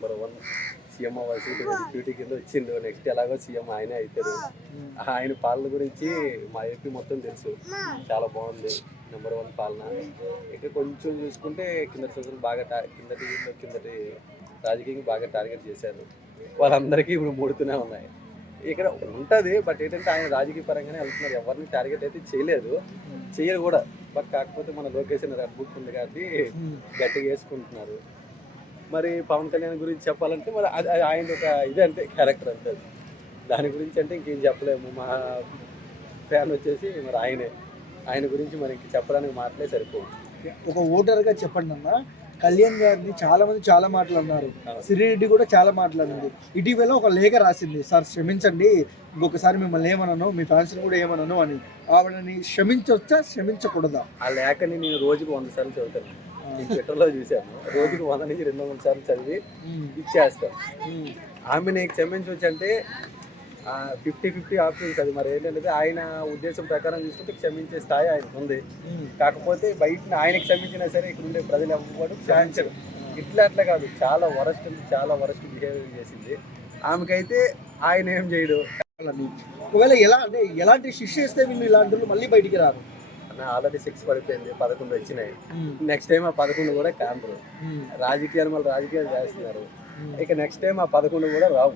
Number one CM అవ్వాల్సి duty కింద వచ్చిండు. నెక్స్ట్ ఎలాగో సీఎం ఆయనే అవుతాడు ఆయన పాలన గురించి మా ఏపీ మొత్తం తెలుసు. చాలా బాగుంది. నెంబర్ వన్ పాలన. ఇక కొంచెం చూసుకుంటే కిందటి రోజులు బాగా టా కిందటి కిందటి రాజకీయం బాగా టార్గెట్ చేశారు. వాళ్ళందరికీ ఇప్పుడు ముడుతూనే ఉన్నాయి. ఇక్కడ ఉంటుంది బట్ ఏంటంటే ఆయన రాజకీయ పరంగానే వెళ్తున్నారు. ఎవరిని టార్గెట్ అయితే చేయలేదు. చేయరు కూడా. బట్ కాకపోతే మన లొకేషన్ రెడ్ బుక్ ఉంది కాబట్టి గట్టిగా వేసుకుంటున్నారు. మరి పవన్ కళ్యాణ్ గురించి చెప్పాలంటే మరి అది ఆయన ఒక ఇది అంటే క్యారెక్టర్ అంటే అది. దాని గురించి అంటే ఇంకేం చెప్పలేము. మా ఫ్యాన్ వచ్చేసి మరి ఆయనే. ఆయన గురించి మరి ఇంక చెప్పడానికి మాటలే సరిపోవు. ఒక ఓటర్గా చెప్పండి అన్న. కళ్యాణ్ గారిని చాలా మంది చాలా మాట్లాడినారు సిరిరెడ్డి కూడా చాలా మాట్లాడింది ఇటీవల ఒక లేఖ రాసింది. సార్ క్షమించండి. ఇంకొకసారి మిమ్మల్ని ఏమనను? మీ ఫ్యాన్స్ కూడా ఏమనను? అని. ఆవిడని క్షమించవచ్చా క్షమించకూడదా? ఆ లేఖని నేను రోజుకు వంద సార్లు చదువుతాను. ట్విట్టర్లో చూశాను. రోజుకు వంద నుంచి రెండు వందల సార్లు చదివి ఇచ్చేస్తాను. ఆమె నీకు క్షమించవచ్చు అంటే ఫిఫ్టీ ఫిఫ్టీ ఆప్షన్స్ అది మరి ఏంటంటే ఆయన ఉద్దేశం ప్రకారం చూస్తుంటే క్షమించే స్థాయి ఆయన ఉంది. కాకపోతే బయట ఆయన క్షమించినా సరే ఇక్కడ ఉండే ప్రజలు ఎవ్వడు క్షమించరు. ఇట్లా అట్లా కాదు. చాలా వరస్ట్ చాలా వరస్ట్ బిహేవియర్ చేసింది. ఆమెకైతే ఆయన ఏం చేయడు. ఒకవేళ ఎలా అంటే ఎలాంటి శిక్ష ఇస్తే వీళ్ళు ఇలాంటి మళ్ళీ బయటికి రారు. ఆల్రెడీ సిక్స్ పడిపోయింది పదకొండు వచ్చినాయి. నెక్స్ట్ టైం ఆ పదకొండు కూడా కాంపరు రాజకీయాలు మళ్ళీ రాజకీయాలు చేస్తున్నారు. ఇక నెక్స్ట్ టైం ఆ పదకొండు కూడా రావు.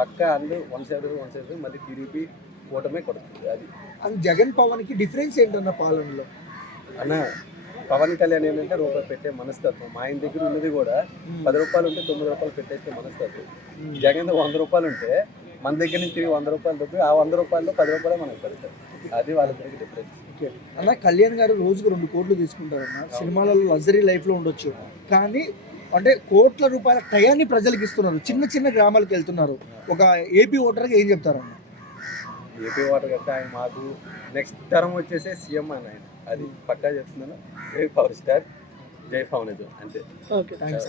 పక్కా అన్ని వన్ సైడ్ వన్ సైడ్ మళ్ళీ టీడీపీ కూటమే కొడుతుంది అది. అండ్ జగన్ పవన్కి డిఫరెన్స్ ఏంటన్న పాలనలో? అన్న పవన్ కళ్యాణ్ ఏంటంటే రూపాయి పెట్టే మనస్తత్వం. మా ఆయన దగ్గర ఉన్నది కూడా పది రూపాయలు ఉంటే తొమ్మిది రూపాయలు పెట్టేస్తే మనస్తత్వం. జగన్ వంద రూపాయలు ఉంటే మన దగ్గర నుంచి తిరిగి వంద రూపాయలు దొబ్బి ఆ వంద రూపాయల్లో పది రూపాయలు మనకు పెడతారు అది వాళ్ళ దగ్గర డిఫరెన్స్ అన్న కళ్యాణ్ గారు రోజుకు రెండు కోట్లు తీసుకుంటారన్న. సినిమాలలో లగ్జరీ లైఫ్లో ఉండొచ్చు. కానీ అంటే కోట్ల రూపాయల టయాన్ని ప్రజలకు ఇస్తున్నారు. చిన్న చిన్న గ్రామాలకు వెళ్తున్నారు. ఒక ఏపీ ఓటర్గా ఏం చెప్తారన్న? ఏపీ వాటర్ కట్ట ఆయన మాకు నెక్స్ట్ తరం వచ్చేసే సీఎం అని ఆయన. అది పక్కా చెప్తున్నాను. జై పవర్ స్టార్ జై పవన్ అంతే. Okay thanks